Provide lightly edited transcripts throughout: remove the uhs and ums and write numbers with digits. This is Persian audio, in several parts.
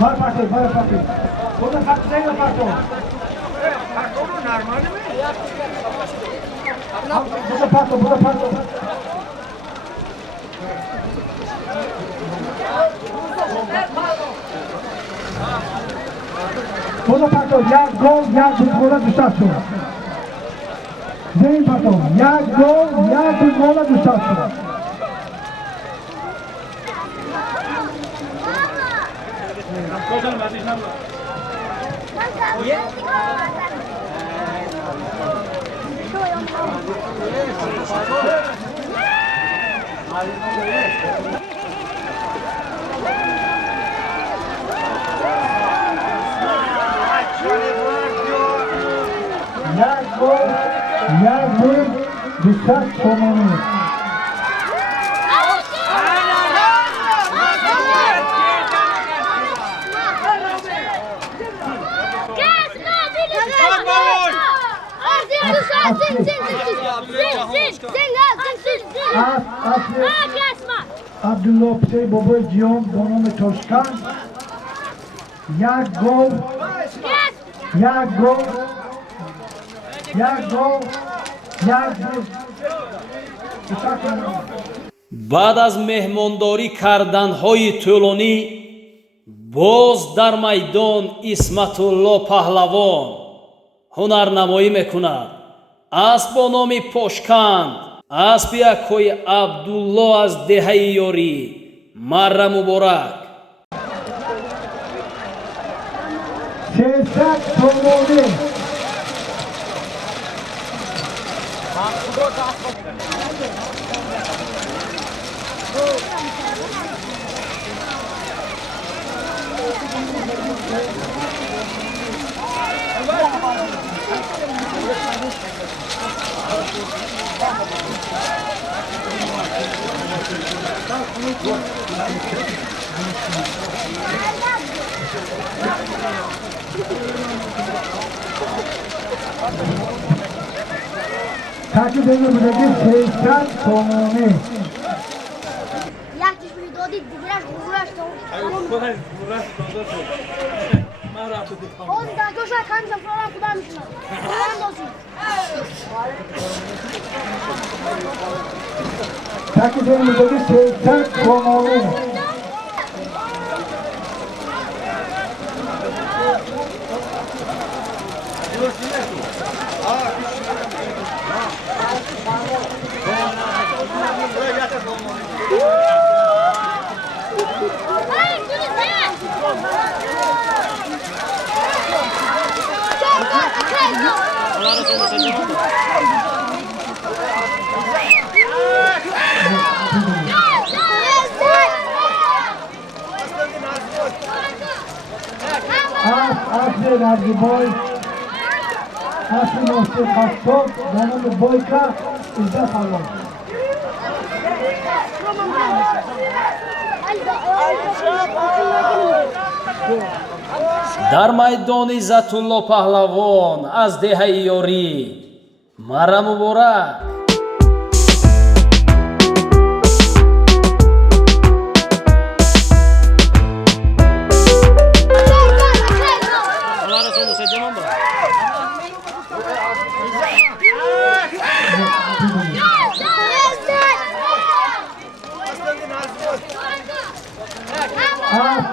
Var parti. Burada farklı değil mi parti o? Burada parti. Burada parto, jak gol, jak gola wystarczy. Dzień parto, jak gol, jak gola wystarczy. Jak gol, wystarczy. Abdullah Psey Boboy Dion Bonom Toşkan. Jak gol. баъд аз меҳмондорӣ карданҳои тӯлонӣ боз дар майдон Исматулло Паҳлавон ҳунарнамоӣ мекунад. асп бо номи Пошканд, аспи якҳои Абдулло аз деҳаи ёрӣ. марра муборак. 300 to'loni. Takip edilmedeki 80 to'loni. Yaktiş bir dodi digiraş guraş to. Onda koşar kanca falan kullanmışlar. Falan olsun. Takip edilmedeki 80 to'loni. Aferin Arzu Boy. Aferin olsun Kastok. Yanında Boyka. İzle kalın. дар майдони Иззатулло Паҳлавон аз деҳаи ёрӣ. марра муборак.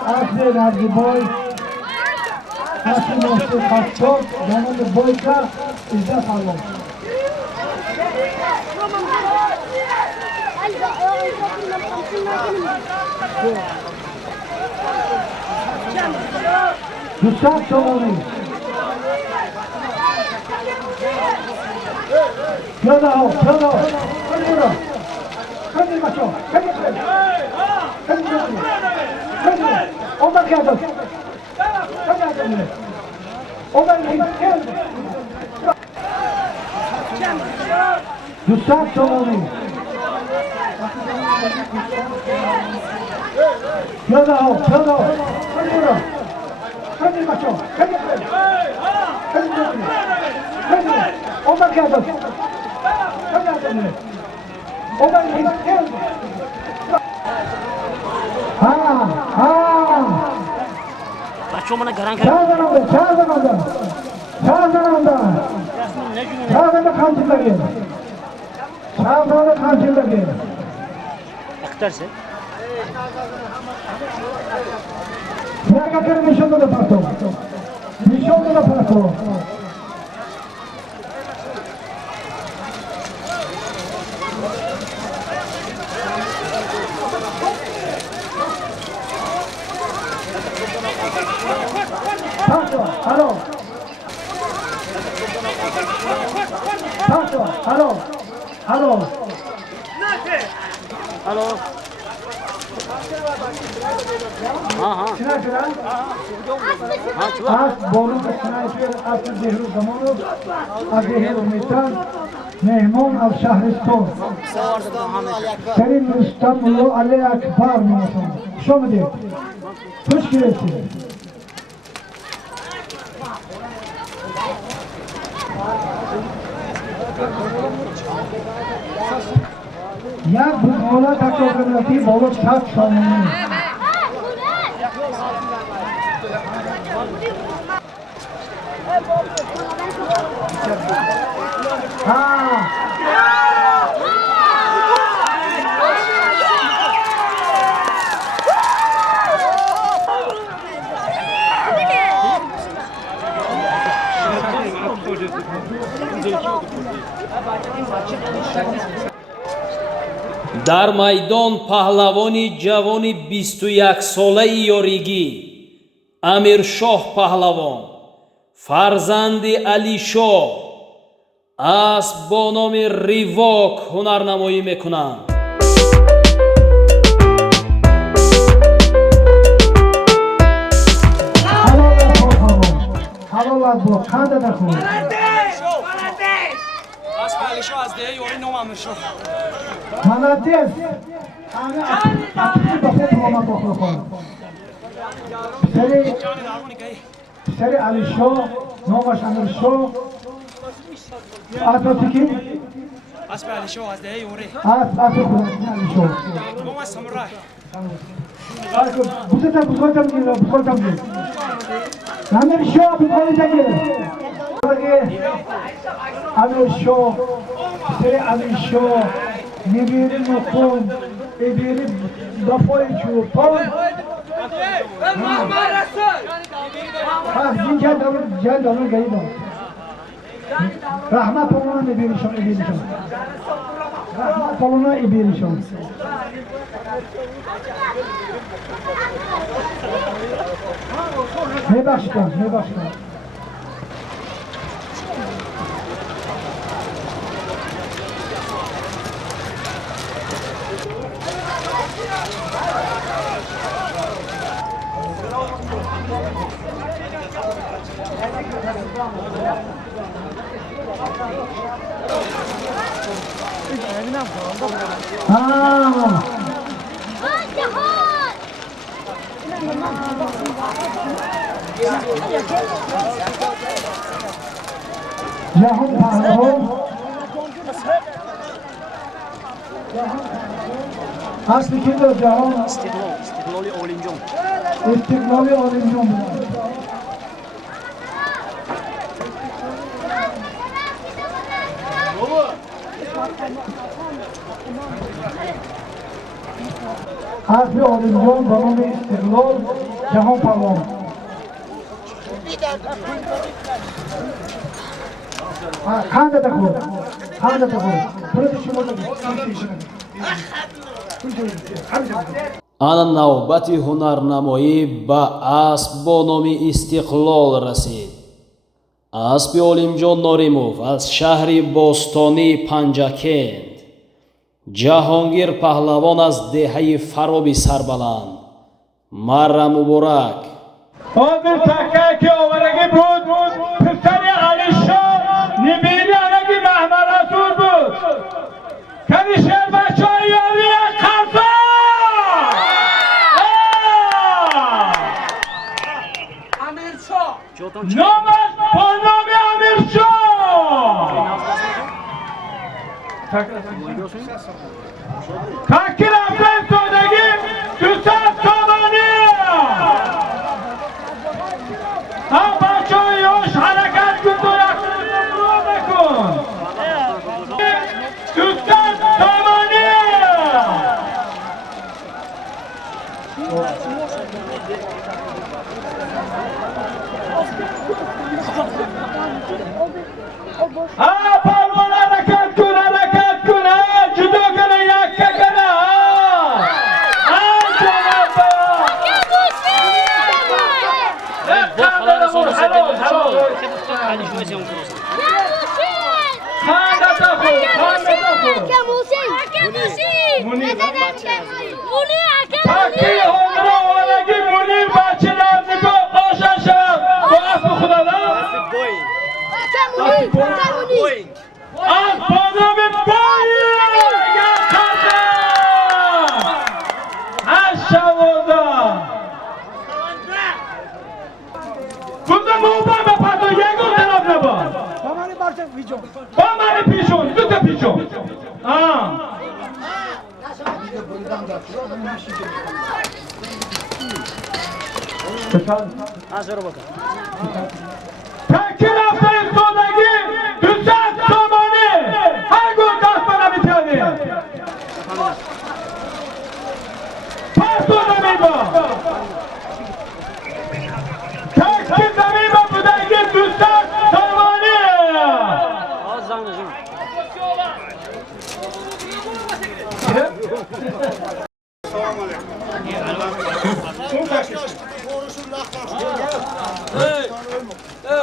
Aferin Arzu Boy. Aferin olsun Kastok. Yanında Boyka. İzle kalın. Yusuf Çoğuni. Yana o. Hadi burada. Hadi maço. Hadi. Ondan geldim. Ondan geldim. Yusuf Çoğuni. Yana o. Hadi burada. Hadi maço. Hadi. Ondan geldim. Hadi. کنه اومد این بچه منو گران کرد چهار خانچین لگه چهار خانچین لگه اختر سے نگه کرد نشون داده پرتو نشون داده پرتو Hallo. Hallo. Hallo. Hello हाँ हाँ हाँ चुआ आज बोलूं कि स्नाइपर आज देहरू जमानो आज देहरू मित्रान मेहमान al şahriston Senin İstanbul'u Ali Akbar mısın? Şu mu diyor? Hoş geldin. Ya bu bola takılırdı, bolu tak sonunu. Ha. дар майдон паҳлавони ҷавони 21 солаи ёригӣ амиршоҳ паҳлавон фарзанди алишоҳ асб бо номи ривок ҳунарнамоӣ мекунанд. Halolad bu, qanday daxil? Asb Alisho az deya yo'ri nom Amirshoh. Молодец! Ana aktif bakıp roman okuyor. Seri Alisho, Novaş Amirsho, Atotiki, Asb Alisho az deya yo'ri. Alisho. Nom Samuray. Bu sefer bu koydum gel. Amirsho bu koydum gel. Amirsho, Seri Alisho, Nibiri Nukun, Ebiri Bapoy Çupon. Gel alır gayı da. Rahmet oluna Nibiri Şon. Rahmet oluna Nibiri Şon. Ne başkan? Cahon Pahlavon Aslı kimdir Cahon? इस्तिक़लाली ओलिंजों İstiklali Olimjon Aslı Olimjon Banonu İstiklal Cahon Pahlavon Qanday daxil? Burası şunu da ана навбати ҳунарнамоӣ ба асб бо номи истиқлол расид. асби олимҷон норимов аз шаҳри бостонии панҷакент, ҷаҳонгир паҳлавон аз деҳаи фароби сарбаланд. марра муборак. Hozir takaki ovaragi bud, pistari Alishoh, Nibiri alagi Mahmad Rasul bud. Kanişer bachoy yoriya qarsa! Amirshoh. Nomad Bonomi Amirshoh! تکی رفته سودگی 200 تومانی. ها بچه های یوش حرکت کن تو یخشون رو بکن. 200 تومانی. ها پالوان حرکت کن جدا کنه یکه کنه تکی هنرا ولگی منیر بچه نزدیکا آشن شد با اسم خدا دارم از بادام بایی یا خردم از شوازم گفتم موبای بپرد و یک گفت ناب نباد با منی پیشون دو تا پیشون تکی رفته سودگی 200 تومانی هر گل دست بنا بیتیانی پس تو زمین با تکی زمین با بودگی 200 تومانی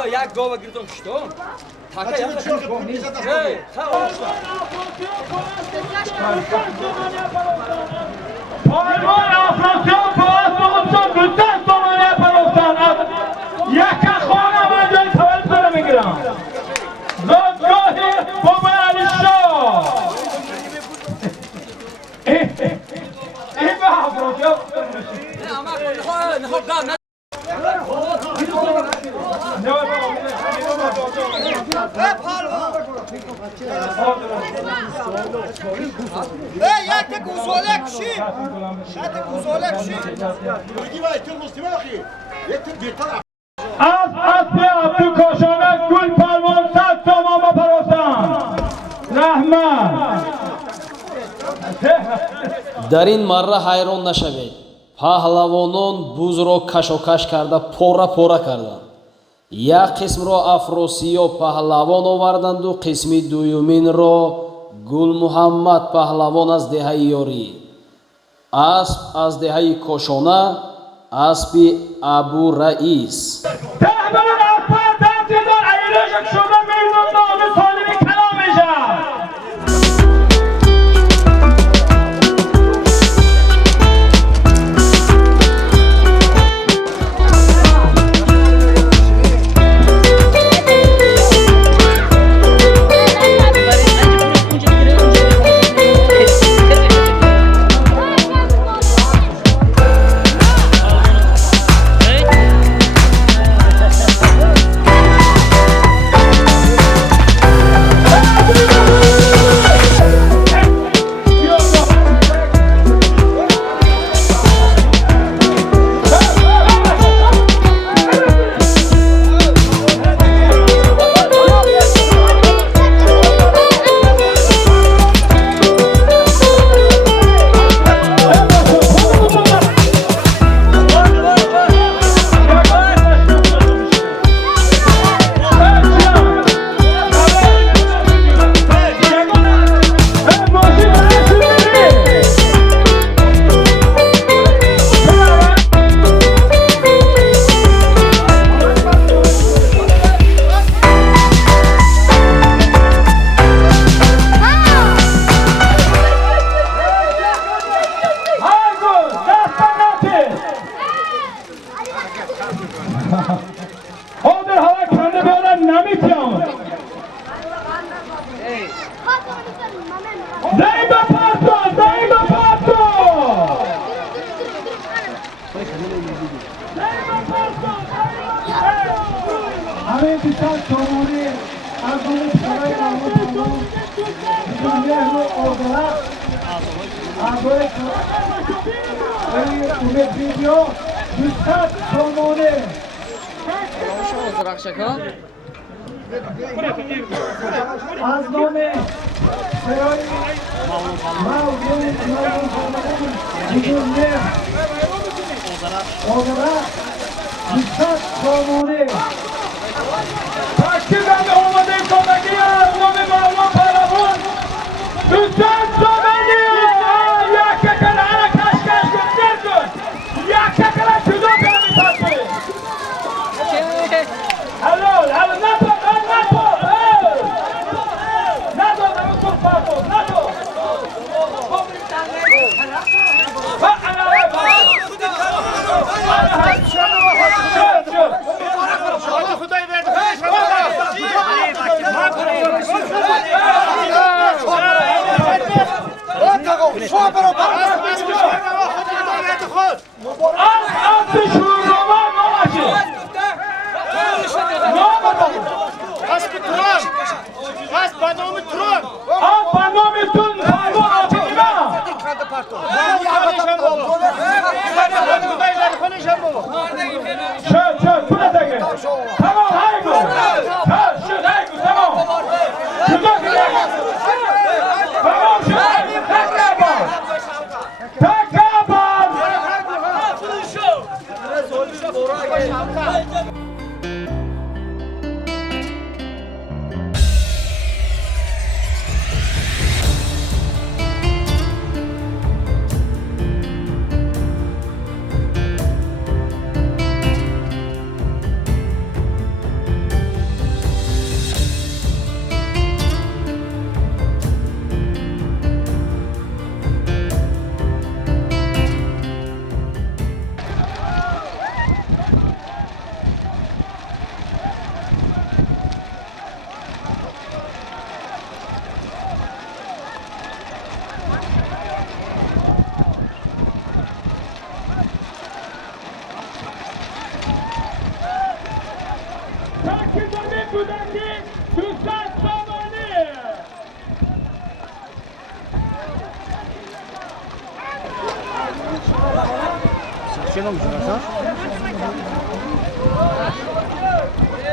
یک گاوه گیردم کشتم تاکه یک پالوان افراسیان باز بگفتم 200 تومانی پروفتن یک خانه من جای تولد داره میگیرم زادگاهی بابا علی شاه این به افراسیان یک گوزوله کشی شاید گوزوله کشی بگی وای تو مسلمان اخی یک تو دیتا از اسب عبدالکاشانه گل پالوان 100 تومان با پروفتن رحمت дар ин марра ҳайрон нашавед. паҳлавонон бузро кашокаш карда пора пора карданд. як қисмро афросиё паҳлавон оварданду қисми дуюминро гулмуҳаммад паҳлавон аз деҳаи ёрӣ, асп аз деҳаи кошона, аспи абу раис. همه 200 تومانی از اون پرای نامو مهر آزارک اعضای امید ویدیو 200 سامانه از نام سرای موضوع بدون مهر آزارک 200 سامانه تشکیل آماده کمکی از نام مولا پهلوان 200 سامانه یک کل انا کشکش کن یک کل جدا کنم پس حلال ندو نمون پاسو ندو خدای verdi.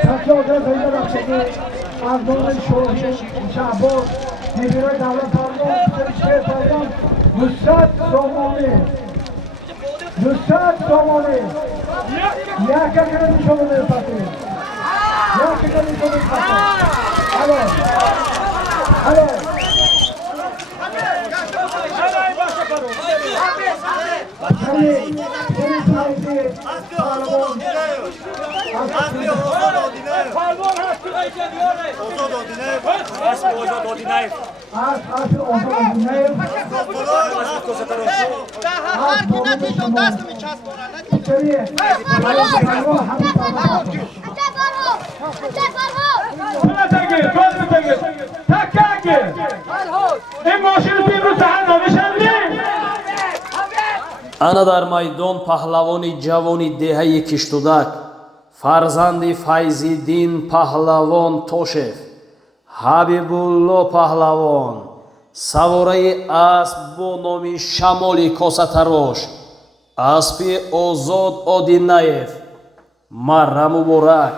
تشکر پیدا رفته از دان شوهی شعبان نیروی دولت پردان سرشته پردان 200 سامانه 200 سامانه یک کمی شما میرسید یک کمی شما میرسید الو ана дар майдон паҳлавони ҷавони деҳаи киштудак фарзанди файзиддин паҳлавон тошев ҳабибулло паҳлавон савораи асп бо номи шамоли косатарош аспи озод одинаев марра муборак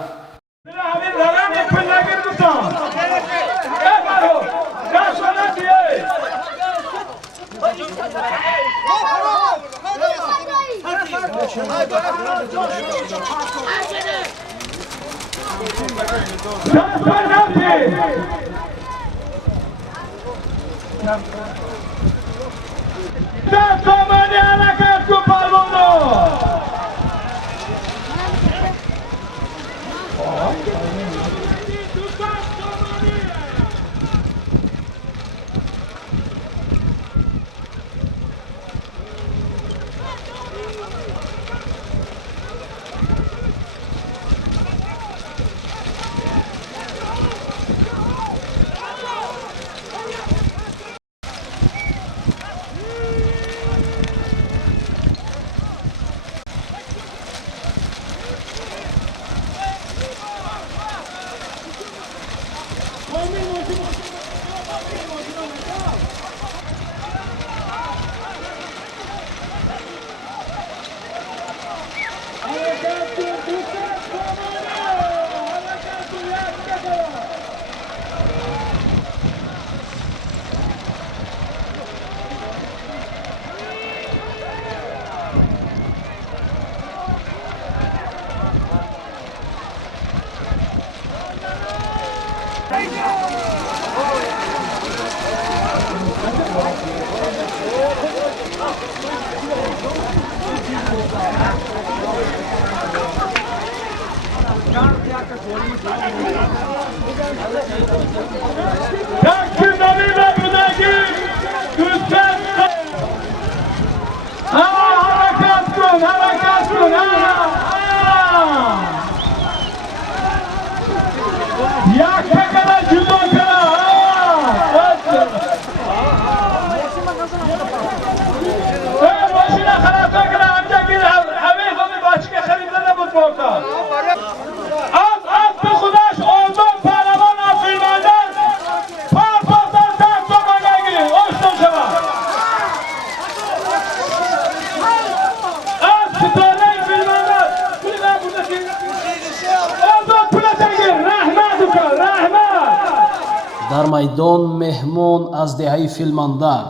дар майдон меҳмон аз деҳаи филмандар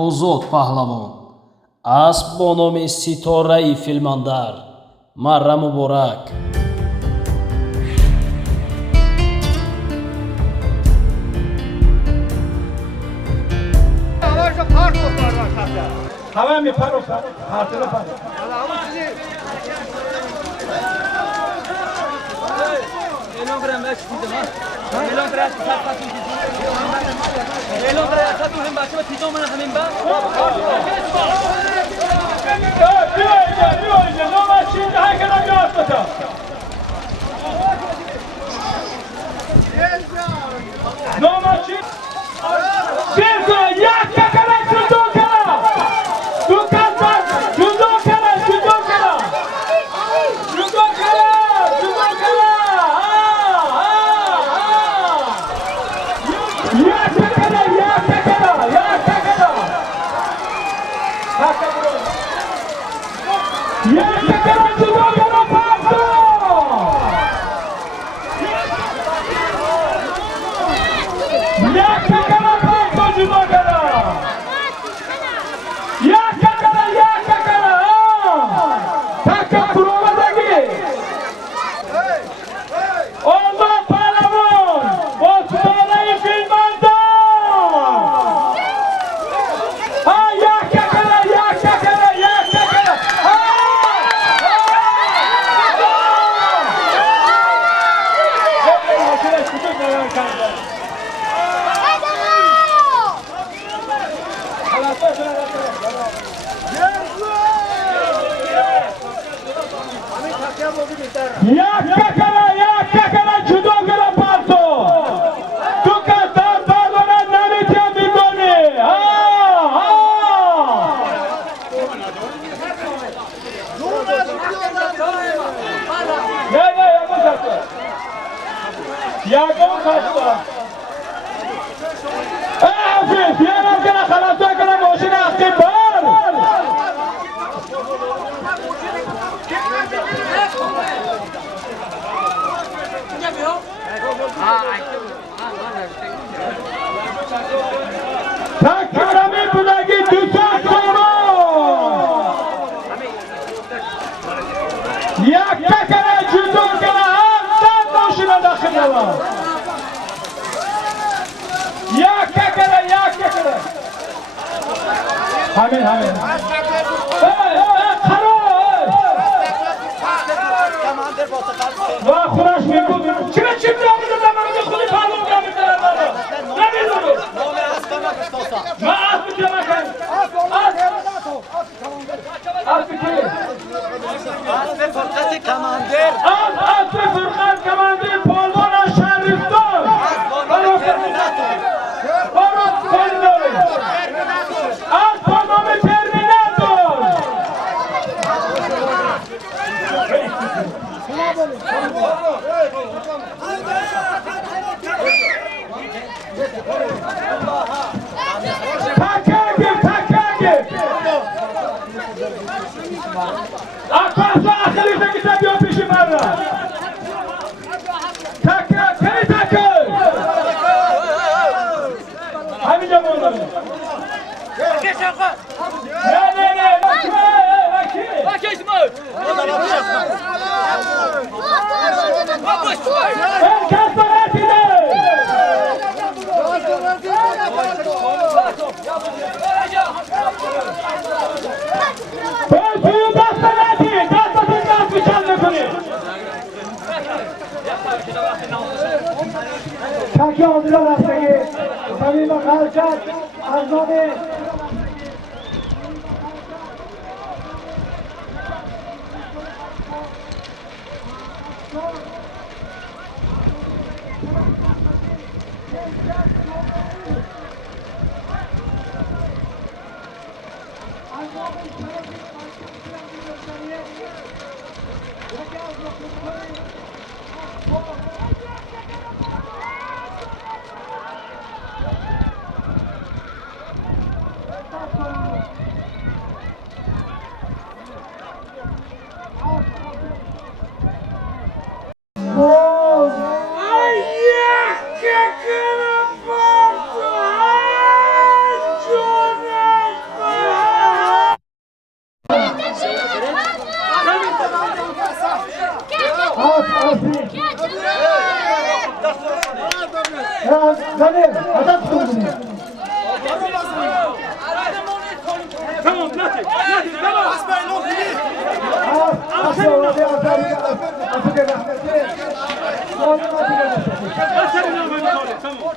озод паҳлавон, асб бо номи ситораи филмандар. марра муборак. همه میپرستن حاصل پرست اعلام برم بچه دیدم اعلام برم اعلام برم هم بچه تیزا من همین با بیایید نومچین های کنم یاد بتا نومچین بیرکو یک کنم جدو کنم دو کنم جدو کنم جدو کنم جدو کنم جدو کنم یک کنم یک کنم یک کنم یک کنم جدو کنم پاسو یک کنم پاسو جدو کنم یک کنم تکم پرومدگی آنها پهلوان استانه فیلماندار یک کنم یک کنم جدو کنم پاسو تو که در پردانه نمیتیم میکنی نه یکم خسته حافظ یه کنه خلاصه کنه ماشین اختی بار تکرمی بودگی دوست سامان یک تکره جدو کنه هم ماشین داخل نوان یک تکره همین و خودش میگود چرا چی می‌آمده من خودی پالون کردم نمی‌دونم ما اسب جمع کردم اسب کی اسب فرقت کماندر اسب فرقت کماندر پالون شهرستان برو ترمیناتور اسب نام ترمیناتور تکرگی اکبر آخری فکر بیا پیشی من را تکر همینجا موندم نه باکش مرد هر کس بلدی نه تکی حاضران هستگی صمیم خلقت از نام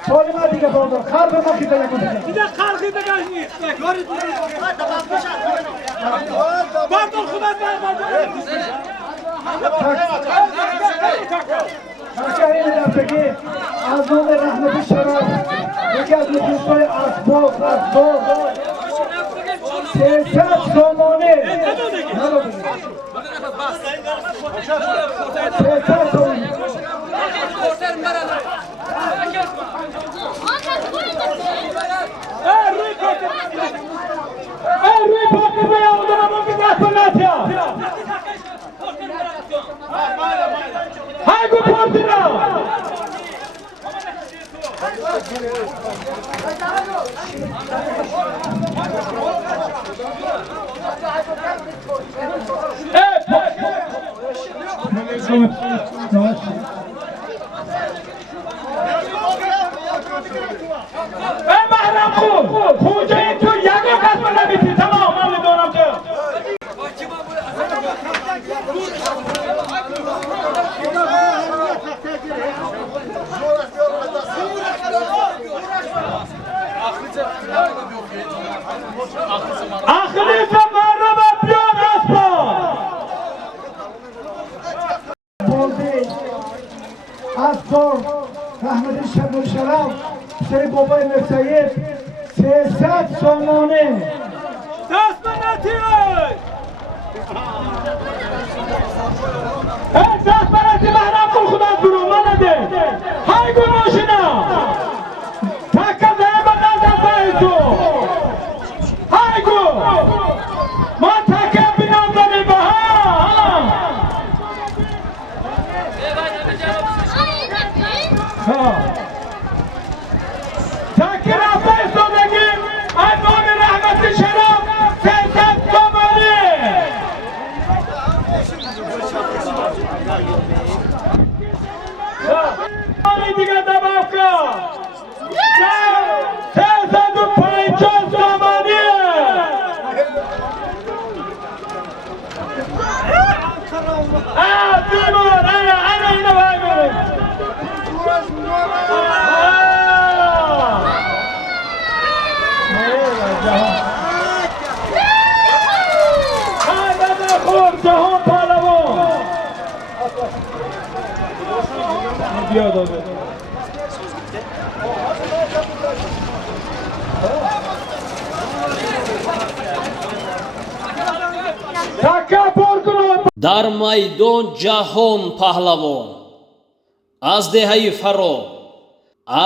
سالما دیگه بازار خرب ما کی دیگه دیگه خلقی دیگه نیست بردار خودت بر از نام رحمت شرف یکی از دوستای اسباب 300 سامانه 300 سامانه روی پاکی بیام دارم اون که دست نتیا های گو پاکی را محرم خود خوجه این تو یکو کس نمیتی تمام من میدونم که آخری زمان رو بیان اسبا بازی اسباب رحمت شرف سری بابای مرسید 300 سامانه دست به نتیه دست به نتیه محرم کن خودت برو منده های گو ماشینا تکه زنه به نزد باید تو های گو ما تکه بینام زنی با ها تکی رفته استادگی از نام رحمت شرف 300 سامانه دیگه دباف کن 350 سامانه دیمون انا اینو باید جهان پهلوان بیا داده дар майдон ҷаҳон паҳлавон аз деҳаи фаро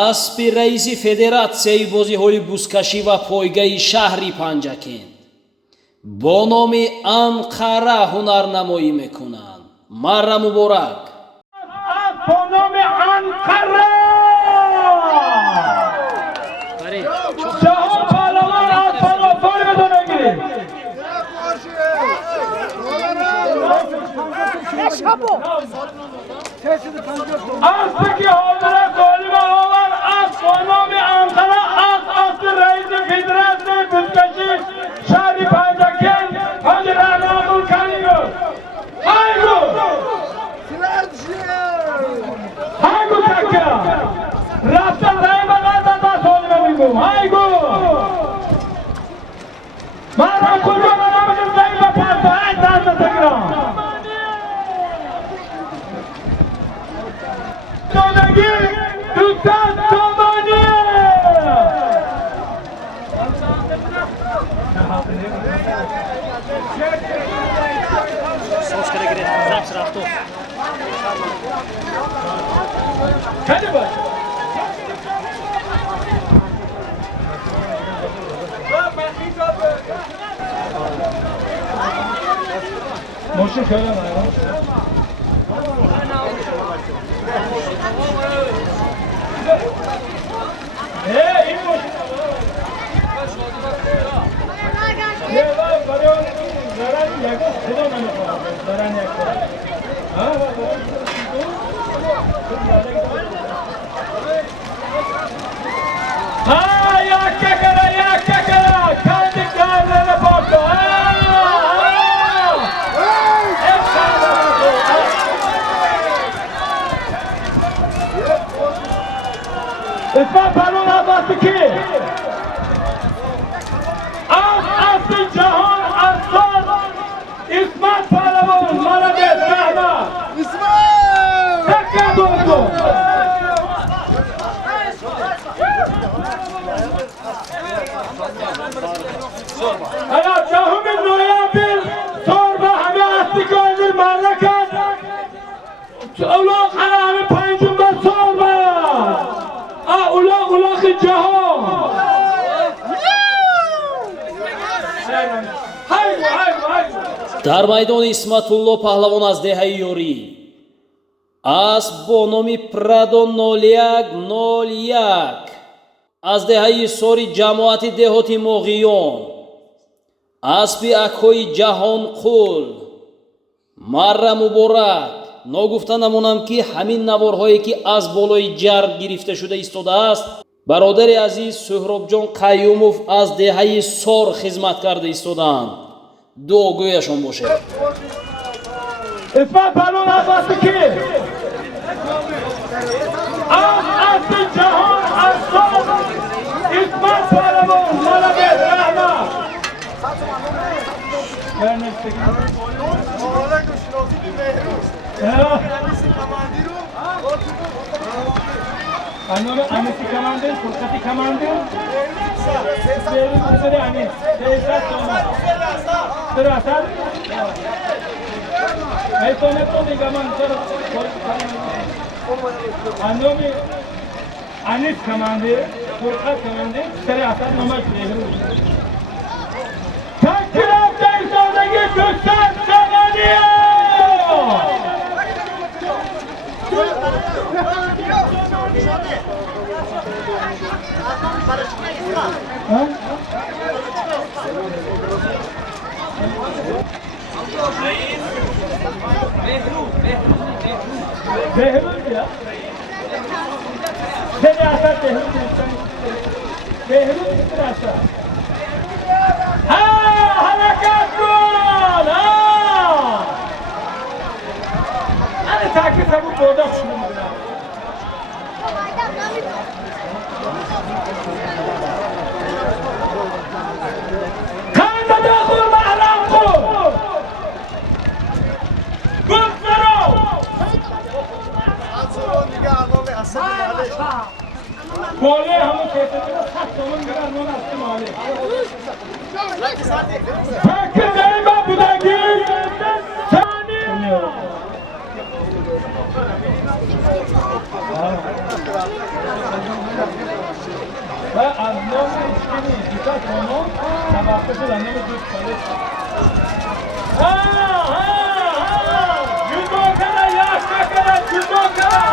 аспи раиси федератсияи бозиҳои бузкашӣ ва пойгаи шаҳри панҷакент бо номи анқара ҳунарнамоӣ мекунанд. марра муборак. бо номи анқара ҷаҳон паҳлавон аз паносои медонагӣ اسبی که حاضر غالب آور اسب با نام انقره اسب رئیس فدراسیون بزکشی شهر پنجکن حاجی رحمان الکریمی هایگو تکه رفت هایگو مارا قربان نامید زایی با پاسا این دست تگرام سودگی دوستان سامانیه Sonuç kere girelim. Zaps rahatı. Hadi bak. Boşu söyleme ya. İyi boş. Ne var? Varıyor. Zaran yak. Sıra mı yapalım? Zaran yak. Ha? Ha yak kakara. Kendi karnına baktı. İsmail Balon Abbas'ı ki asıl Cahan Aslan İsmail Balon Maradet Rahma İsmail tekrar doğdu. Hayat Cahumin Noyabil Sorba Hami Aslı Gönül Mallakat Ulan Anami Pancumba Sorba Ulan Cahan дар майдони исматулло паҳлавон аз деҳаи ёрӣ асб бо номи прадо 0101 аз деҳаи сори ҷамоати деҳоти моғиён аспи акҳои ҷаҳонқул марра муборак ногуфта намонам ки ҳамин наворҳое ки аз болои ҷарг гирифта шуда истодааст бародари азиз суҳробҷон қайюмов аз деҳаи сор хизмат карда истодаанд дуогӯяшон бошед. İsmail Balon Abbas'ı ki asıl Cahan Aslan İsmail Balon Maradet Rahma Annesi kamandır, Fırkatı kamandır. Seri anne, Seyisat sonra. Sıra asal. Esto no es todo comandante. Andomi Anis comandante, Furqat comandante, Seri asal nomad verir. Takdir avdayı sağdaki Göster Samaniye! Behruz ya. Seni asar Behruz. Behruz asar. Ha, harakat kul. Ha. Hani takip sabuk boğda şunu. Kanada kurma alam kul. Kole hamı kesetiyle saçmalım bir armağan astım hali. Fakir benim ben bu da gir. Sani. Ve anlamı içkini dikkat onu sabahlısı da anlamı düz kalır. Ha ha ha. Yüzü o kadar yaşta kadar yüzü o kadar.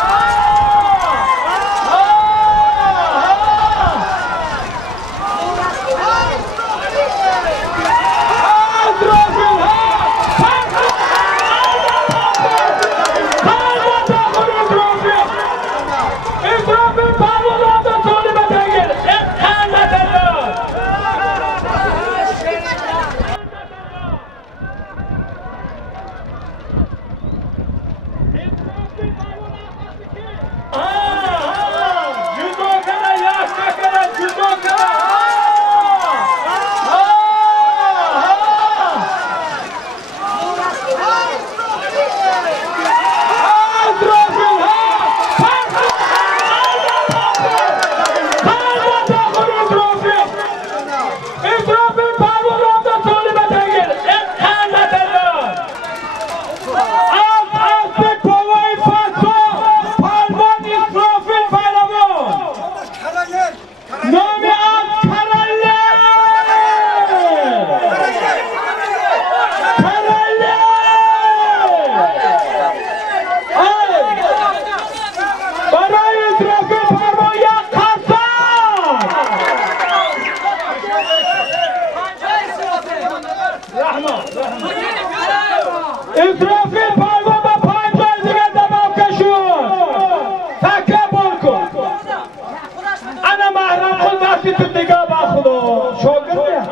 دستی تو دیگه با خدا شاگرده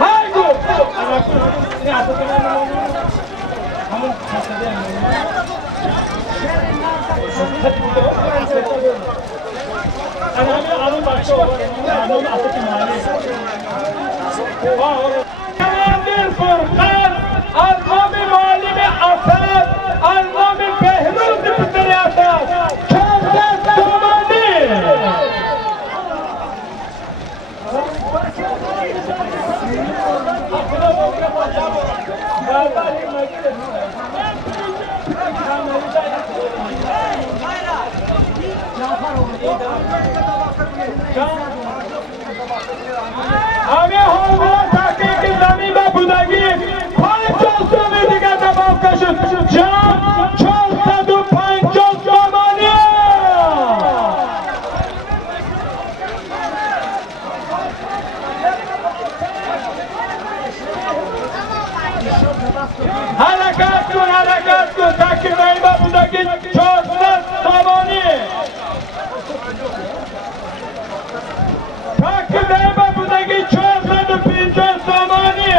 های گو کماندیر فرقان از نام معلم اسد از نام بهروز پسر اسد چند دامانی همه حاضر تحقیق زمین و بودگی 50 سال دیگه دباو کشید جان 450 زمانی حرکت کن تحقیق زمین و بودگی 400 زمانی تحقیق زمین و بودگی 450 زمانی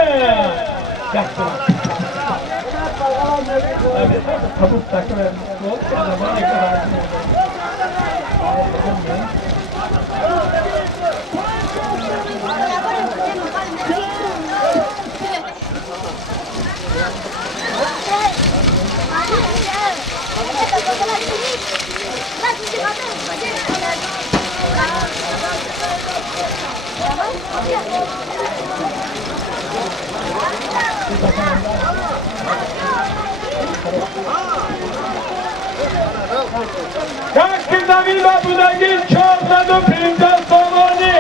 تحقیق زمین و بودگی 450 زمانی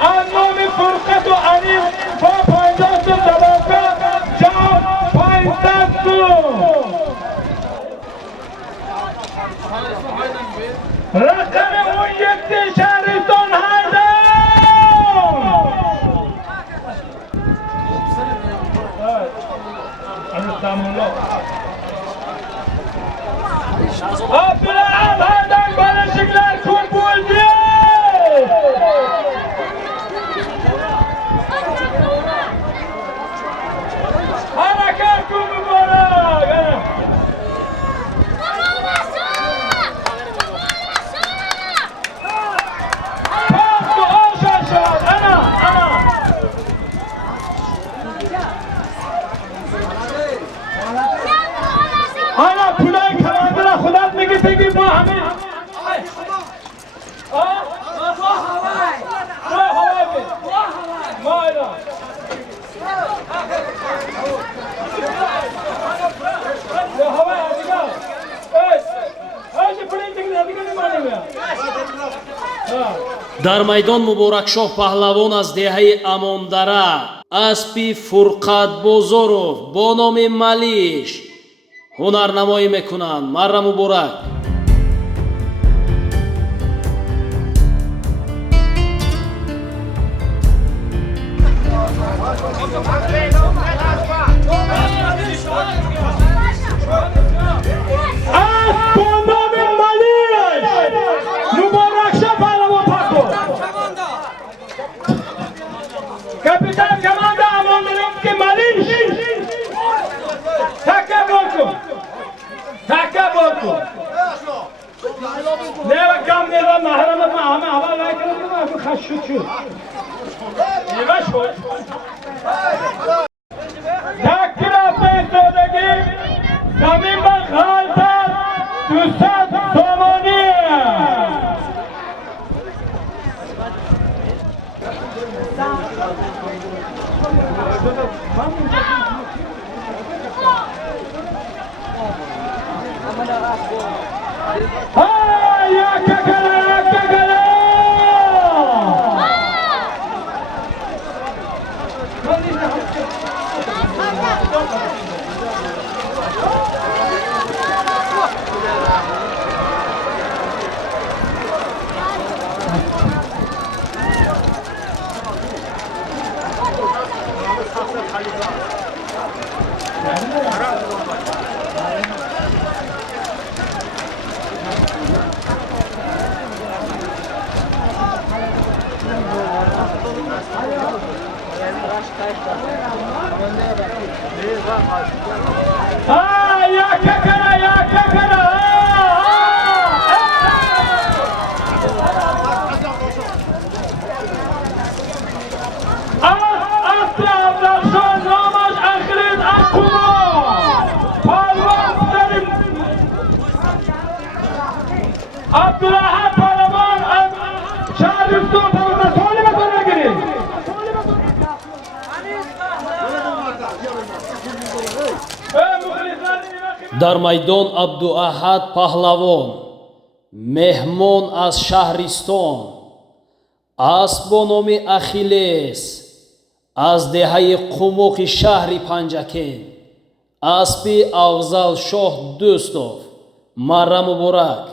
از نام فرقت و علی با 50 سال دوابه جان 500 سال رقم اون یکتی شهرستان هردم عبدالعب هردم بالشکلر کن بولدی حرکت کن مبارک پاس و آشا شد انا پولای کماندر خودت میگی بگی ما همین дар майдон муборакшоҳ паҳлавон аз деҳаи амондара аспи фурқатбозоров бо номи малиш ҳунарнамоӣ мекунанд. марра муборак. Kapitan Komanda Amondarovski Malish Takaboko Ya kakara, ya kakara. Abdullah Palaman Şahriston tarafından söyleme sana girin. дар майдон Абдуаҳад паҳлавон меҳмон аз шаҳристон аст бо номи Ахиллес аз деҳаи қумоқи шаҳри Панҷакен аспи Афзал Шоҳ Дӯстов марра муборак.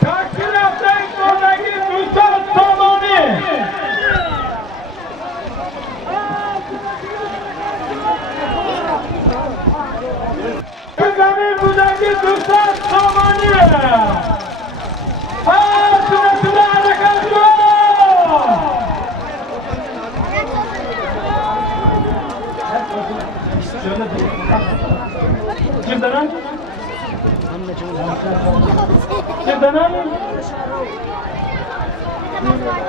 Takdir etmek oradaki Mustafa Tomoni. Zamin buradaki Mustafa Tomoni. Sünnetine hareket yok. Kimden lan? Kimden lan?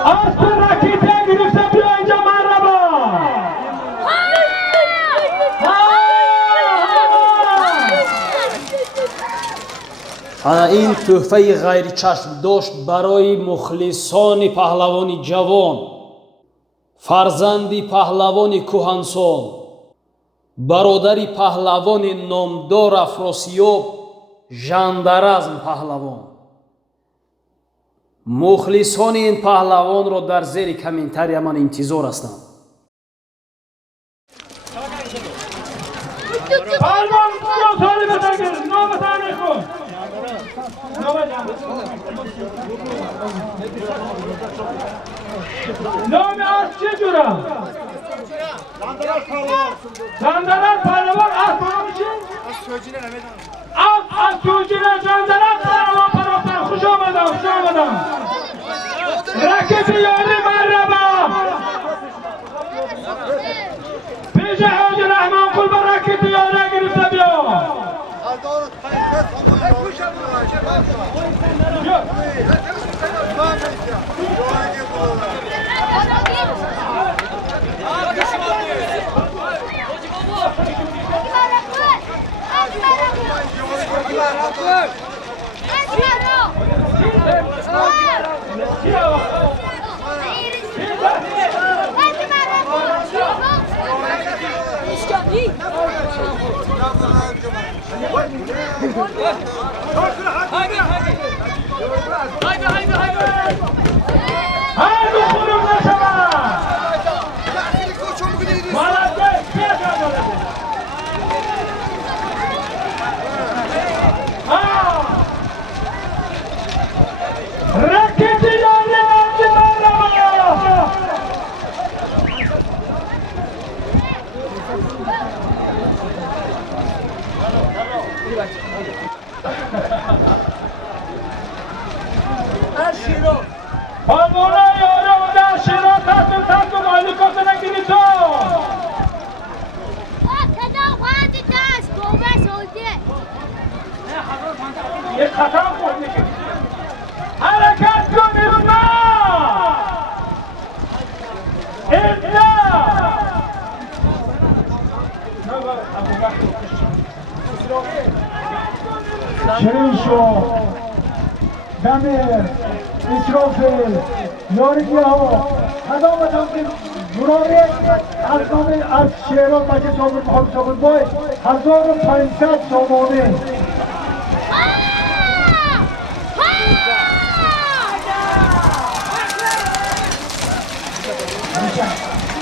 Asıl rakite giripse bir önce merhaba. ана ин тӯҳфаи ғайричашмдошт барои мухлисони паҳлавони ҷавон, фарзанди паҳлавони кӯҳансол, бародари паҳлавони номдор афросиёб Жандаразм паҳлавон. мухлисони ин паҳлавонро дар зери комментария ман интизор ҳастам. Nomi az çi jura? Jandarar Pahlavon az nomi chi? Az sojine Jandarar Pahlavon tarafdan xush omadam, xush omadam. Raketi yori marhaba. Peja Hoji Rahman Qul bar raketi yori giribsa biyo. Palmona yora oda shiro tatu malikotuna girito. Kada wadi das goba soldi. Ye khatam korne ke. Harakat ko mirna. Inna. شیرین شو دمیر اسرافیل یاریگی ها قدامت هم که برای از نام از شیران بچه صابر محمد صابر بای 1500 سامانه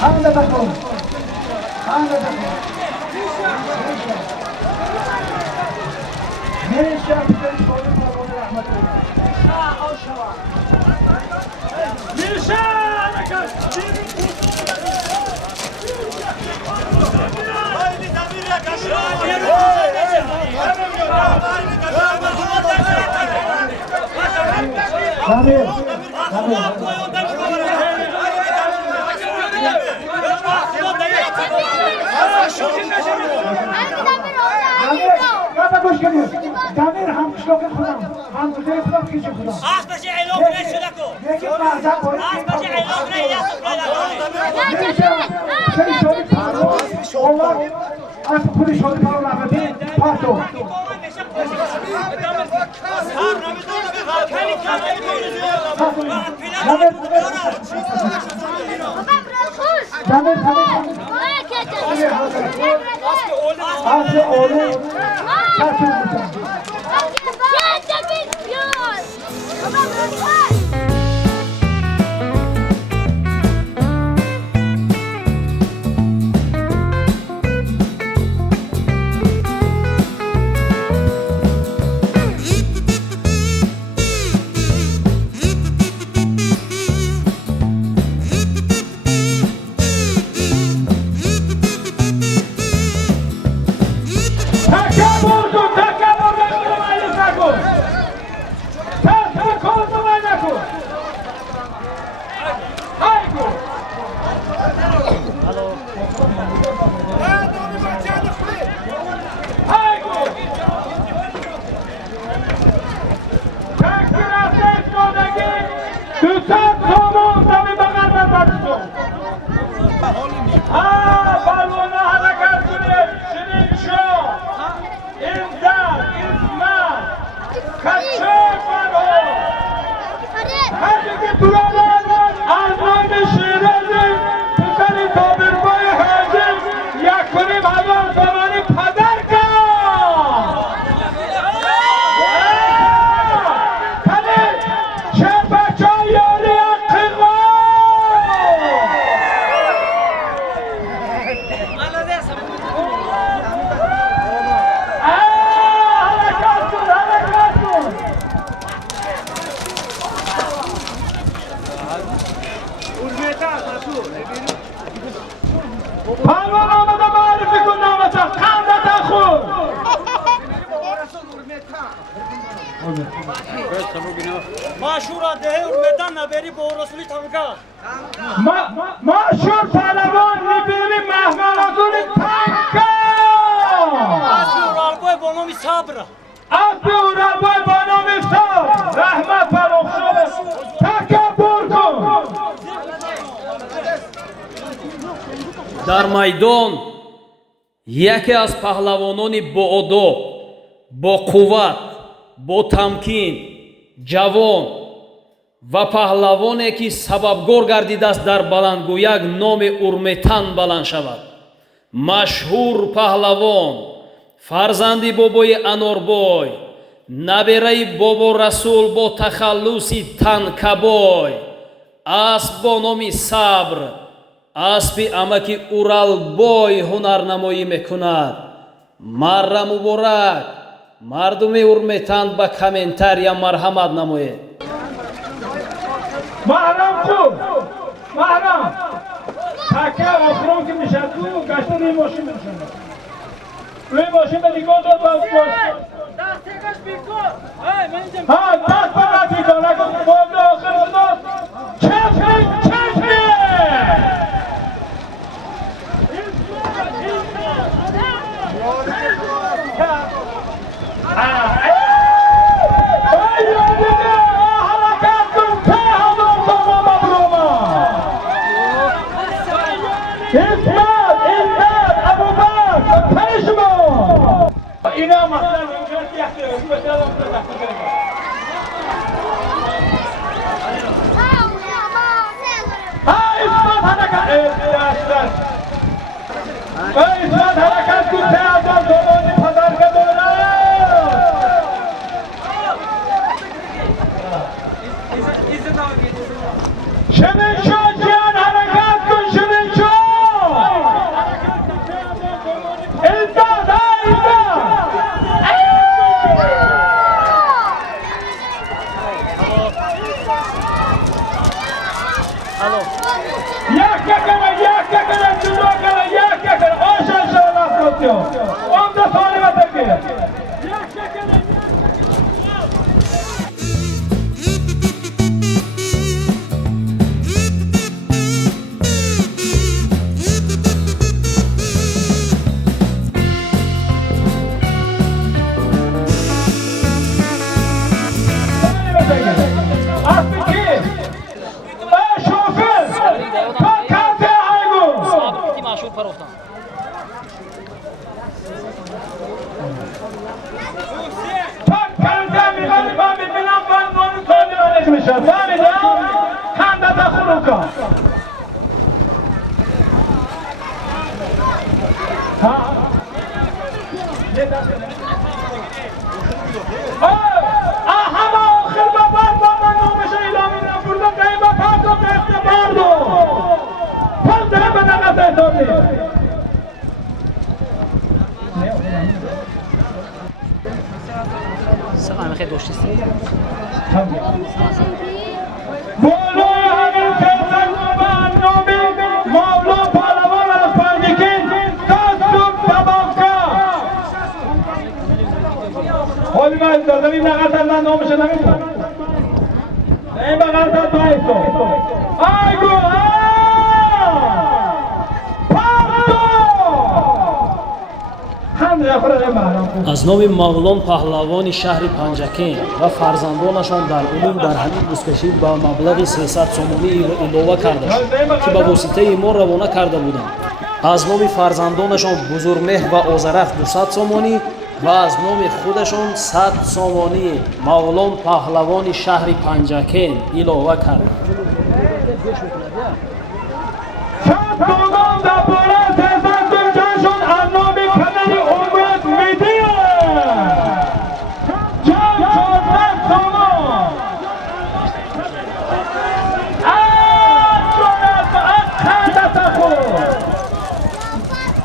همه بکن میشه بسید صابر محمد رحمت دمیر هم شلوک خودم هم بوده خودم پیش خودم بشه علاق نشده کو یکی مرزم باید بشه علاق نمیشه سری شدی پرواز اولا از پولی شدی پرواز رفتی پاتو دمیر از اولی کسی بودم ماشورا ده ورمتان نبری با رسولی تنگا ماشور پهلوان میبینی مهماناتون تنگا ماشورا بای با نامی صبر عبدالله بای با نامی صبر رحمت فرخشان تکبر کن дар майдон яке аз паҳлавонони боодоб боқувват ботамкин ҷавон ва паҳлавоне ки сабабгор гардидааст дар баландгӯяк номи урметан баланд шавад. машҳур паҳлавон фарзанди бобои анорбой набераи бобо расул бо тахаллуси танкабой асп бо номи сабр аспи амаки уралбой ҳунарнамоӣ мекунад. марра муборак мардуми урметанд ба комментария марҳамат намоед. محرم خوب محرم تکه آخران که میشه تو گشته روی ماشین بشنه روی ماشین به دیگاه داد باز باز دست تکش بیکن ها دست بگت بیکن نکن باید آخر شداد چشمی چشمی اینا مثلا دست ایسان حرکت کن تعداد دومانی پدرگه دولت شمینچو جیان حرکت کن شمینچو ایزاد سلام خیلی دوشیستی بولوی همین کردن برنامه مولا پهلوان از پنجکی دستون تباکا حالی من دادم این نقطه من نامشه نمیتونم این بقیده بایستو آیگو از نام مغلان پهلوانی شهر پنجکین و فرزندانشان در علوم در همین بزکشی با مبلغ 300 سومانی الوه کرده شد که به واسطه ما روانه کرده بودند. از نام فرزندانشان بزرگمهر و آذرخ 200 سومانی و از نام خودشان 100 سومانی مغلان پهلوانی شهر پنجکین الوه کردند.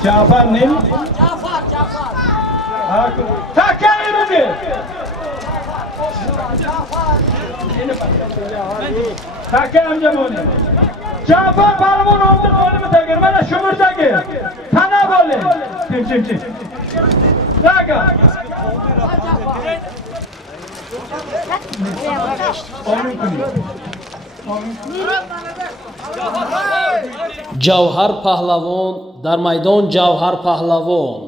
Cafer ne? Cafer. Takkar elini. Takkar amca bunu. Cafer balımın oldu kolunu takır. Bana şumur takır. Tana böyle. Çim. Takır. جوهر پهلوان در میدان جوهر پهلوان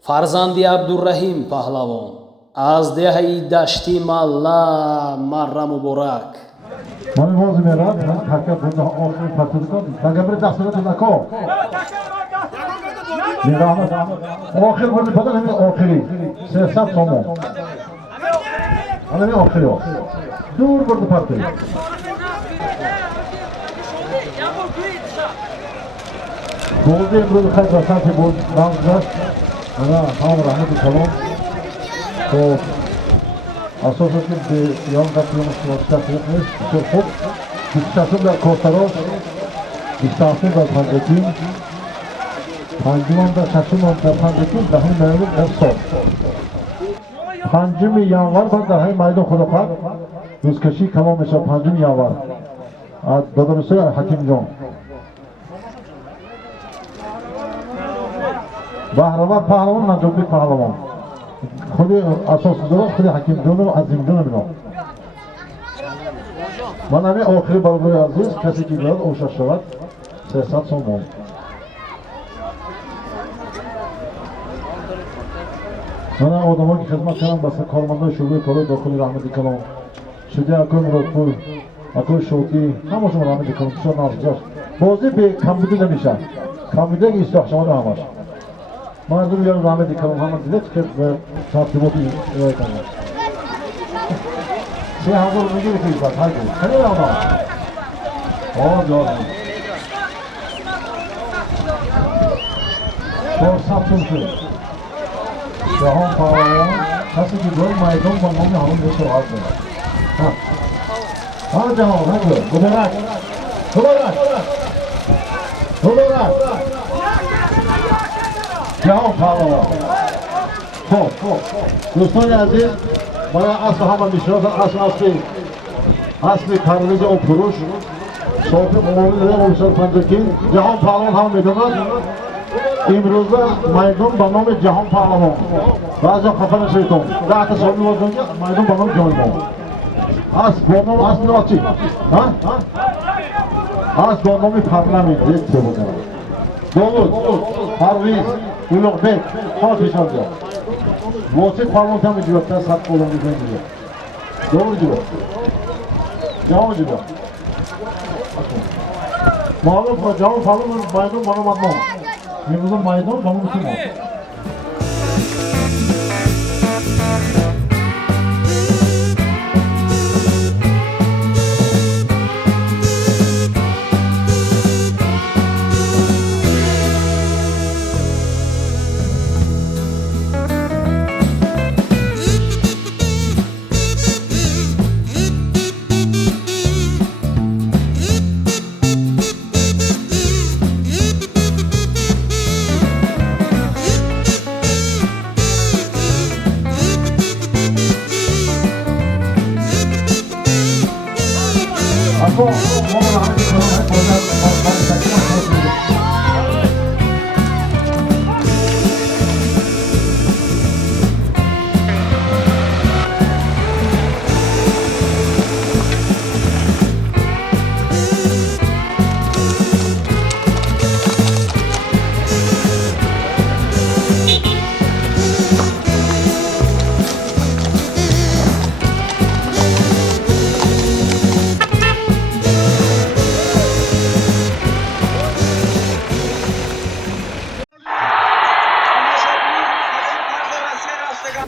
فرزندی عبدالرحیم پهلوان از دهه دشتی ملا مره مبارک من باز میرم تکه بنده آخری پتوز کن نگه دستور تو نکن میرم آخر بنده پتر همین آخری 300 تومان همین آخری دور برده پتر بولده امروز خیلی بسن که بود نامزد انا هم رحمت کلام تو اساس که به یان قطعی مشکلات نیست بسیار خوب دیکتاتور در کوستاراس دیکتاتور در پنجکین پنجمان در ششم در پنجکین دهم میلیون ارسال 5 январ بعد در همین میدان خداپر روزکشی کلام میشه 5 январ داده بسیار حکیم جان بهرامد پهلوان نجابی پهلوان خود اساس دارم خود حکیم جان و عظیم جان مینا من همین آخری برای عزیز کسی که بیاد اوشش شود 300 سوم من آدمایی که خدمت کردم بس کارمندای شعبه کارای داخلی رحمتی کلام شده اکوی مرادپور اکوی شوکی همشون رحمتی کلام بسیار نازجاست بازی به کمبودی نمیشه کمبودی که اصلاح شما همش مردم یارو رحمتی کلام همه دیده که به ترتیباتی ارائه کنند 3000 میگیره که ایفت های کنید خیلی آمد جان 400 سوم شد. جهان پهلوان کسی که گل میدان با نام همون به سرعت داره. ها جهان نگو مبارک جهان پهلوان. خب دوستان عزیز برای اصل همه میشناسن اصل پرورش و فروش صاحب عمومی داره 952 جهان پهلوان هم میدونن. امروزه میدان به نام جهان پهلوان بعضی خفه نشیدون 10 تا سال می‌بودن میدان به نام جهان است با نام اصل آچی است با نام پارلمانت یک چه بوده دولت پرویز اولوغبek خواهد پیشان جا موسیق پارلمانت هم جواب تا سب کلون میکنه دور جواب جهان جواب معلوم که جهان پهلوان میدان به نام ادنان امروزه میدان به نام شما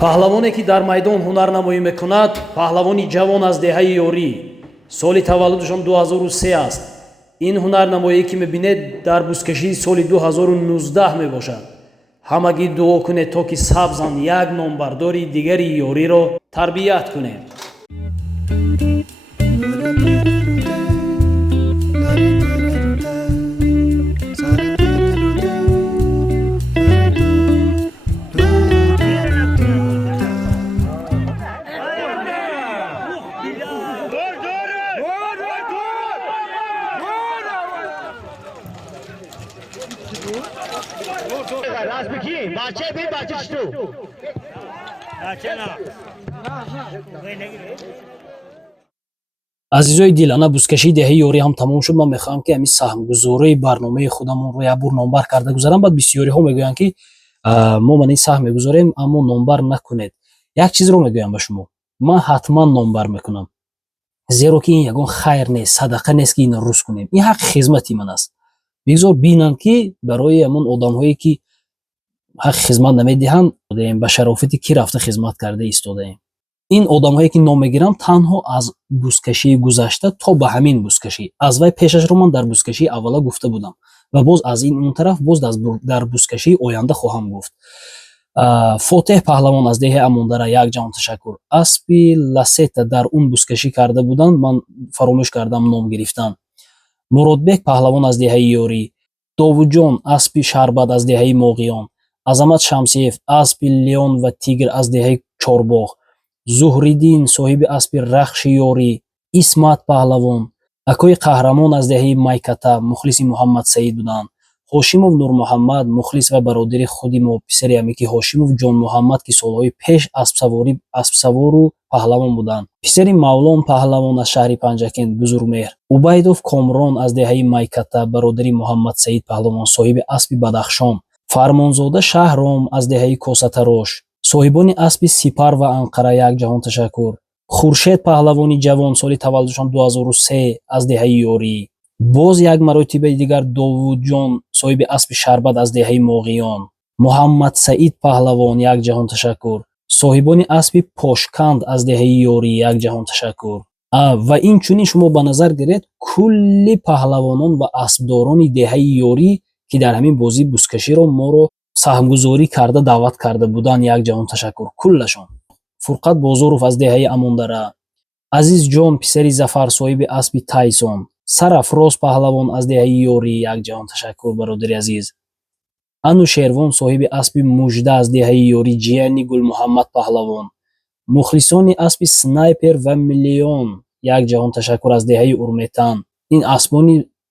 پهلوане ки дар майдон ҳунарнамоӣ мекунад паҳлавони ҷавон аз деҳаи ёрӣ соли таваллудашон 2003 аст. ин ҳунарнамоие ки мебинед дар бузкашии соли 2019 мебошад. ҳамагӣ дуо кунед то ки сабзан як номбардори дигари ёриро тарбият кунем. азизои дил ана бузкашии деҳаи ёрӣ ҳам тамом шуд. ман мехоҳам ки ҳамин саҳмгузории барномаи худамонро як бор номбар карда гузарам. баъд бисёриҳо мегӯянд ки мо ман ин саҳм мегузорем аммо номбар накунед. як чизро мегӯям ба шумо, ман ҳатман номбар мекунам, зеро ки ин ягон хайр нест, садақа нест ки ин рӯз кунем. ин ҳақ хизмати ман аст. бигзор бинанд ки барои ҳамон одамҳое ки ҳақ хизмат намедиҳанд ба шарофати ки рафта хизмат карда истодаем. ин одамҳое ки ном мегирам танҳо аз бузкашии гузашта то ба ҳамин бузкашӣ, аз вай пешашро ман дар бузкашии аввала гуфта будам ва боз аз ин он тараф боз дар бузкашии оянда хоҳам гуфт. фотеҳ паҳлавон аз деҳаи амондара як ҷаҳон ташаккур. аспи ласета дар он бузкашӣ карда буданд, ман фаромӯш кардам ном гирифтан. муродбек паҳлавон аз деҳаи ёрӣ, довуҷон аспи шарбат аз деҳаи моғиён, азамат шамсиев аспи леон ва тигр аз деҳаи чорбоғ, зуҳриддин соҳиби аспи рахши ёрӣ, исмат паҳлавон, акои қаҳрамон аз деҳаи майката мухлиси муҳаммад саид буданд, ҳошимов нурмуҳаммад мухлис ва бародари худи мо писари амики ҳошимов ҷон муҳаммад ки солҳои пеш аспсавору паҳлавон буданд, писари мавлон паҳлавон аз шаҳри панҷакент бузургмеҳр, убайдов комрон аз деҳаи майката бародари муҳаммад саид паҳлавон соҳиби аспи бадахшон, фармонзода шаҳром аз деҳаи косатарош, соҳибони аспи сипар ва анқара як ҷаҳон ташаккур, хуршед паҳлавони ҷавон соли таваллудашон 2003 аз деҳаи ёрӣ, боз як маротибаи дигар довуҷон соҳиби аспи шарбат аз деҳаи моғиён, муҳаммад саид паҳлавон як ҷаҳон ташаккур, соҳибони аспи пошканд аз деҳаи ёрӣ як ҷаҳон ташаккур. ва инчунин шумо ба назар гиред кулли паҳлавонон ва аспдорони деҳаи ёрӣ ки дар ҳамин бозии бузкаширо моро саҳмгузорӣ карда даъват карда буданд. Якҷаҳон ташаккур куллашон. Фурқат Бозоров аз деҳаи Амондара, Азизҷон писари Зафар соҳиби аспи Тайсон, Сарафроз паҳлавон аз деҳаи Ёрӣ, якҷаҳон ташаккур бародари азиз. Ану Шервон соҳиби аспи Мужда аз деҳаи Ёрӣ, ҷияни Гулмуҳаммад паҳлавон, мухлисони аспи Снайпер ва Миллион, якҷаҳон ташаккур аз деҳаи Урметан. Ин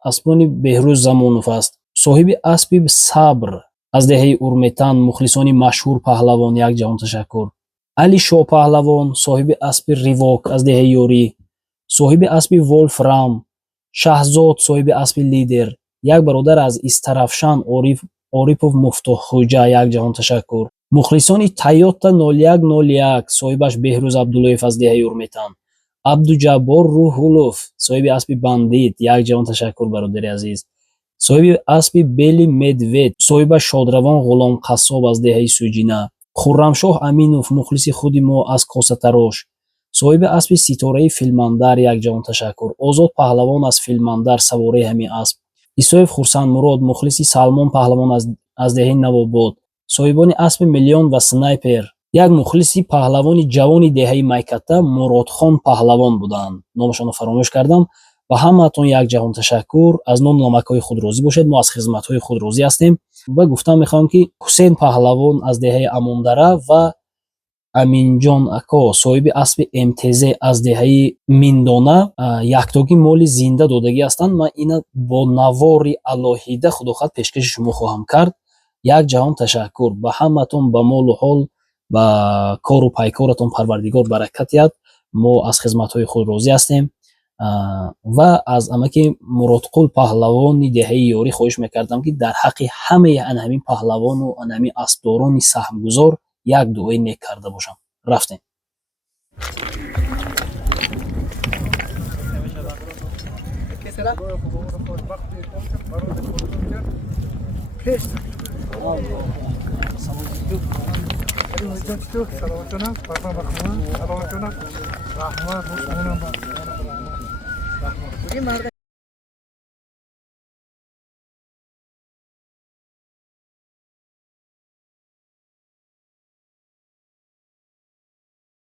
аспони Беҳрӯз Замонов аст. Соҳиби аспи Сабр аз деҳаи Урметан, мухлисони Машҳур паҳлавон, якҷаҳон ташаккур. Али Шоҳ паҳлавон соҳиби аспи Ривок аз деҳаи Ёрӣ, соҳиби аспи Волфрам, Шаҳзод соҳиби аспи Лидер, як бародар аз Истарафшан Орипов Муфтуххоҷа, якҷаҳон ташаккур. Мухлисони Тойота 0101 соҳибаш Беҳрӯз Абдуллоев аз деҳаи Урметан, Абдуҷаббор Рӯҳулов соҳиби аспи Бандит, якҷаҳон ташаккур бародари азиз. Соҳиби аспи Бели Медвед соҳибаш Шодравон Ғуломқассоб аз деҳаи Суҷина, Хуррамшоҳ Аминов мухлиси худи мо аз Косатарош, соҳиби аспи Ситораи Филмандар, якҷаҳон ташаккур. Озод паҳлавон аз Филмандар савораи ҳамин асп. Исоев Хурсанмурод мухлиси Салмон паҳлавон аз деҳаи Навобод, соҳибони аспи Миллион ва Снайпер. Як мухлиси паҳлавони ҷавони деҳаи Майката Муродхон паҳлавон буданд. Номашонро фаромӯш кардам. Ба ҳамаатон якҷаҳон ташаккур. Аз ном номакҳои худ розӣ бошед. Мо аз хизматҳои худ розӣ ҳастем. Ва гуфтам мехоҳам ки Ҳусейн паҳлавон аз деҳаи Амондара ва Аминҷон ако соҳиби аспи МТЗ аз деҳаи Миндона яктоги моли зинда додагӣ ҳастанд. Ман ина бо навори алоҳида худохоҳад пешкаши шумо хоҳам кард. Якҷаҳон ташаккур ба ҳамаатон, ба молу ҳол, ба кору пайкоратон Парвардигор баракат диҳад. Мо аз хизматҳои худ розӣ ҳастем. Ва аз амаки Муродқул паҳлавони деҳаи Ёрӣ хоҳиш мекардам ки дар ҳаққи ҳамаи анҳамин паҳлавону анҳамин аспдорони саҳмгузор як дуои нек карда бошам. Рафтем.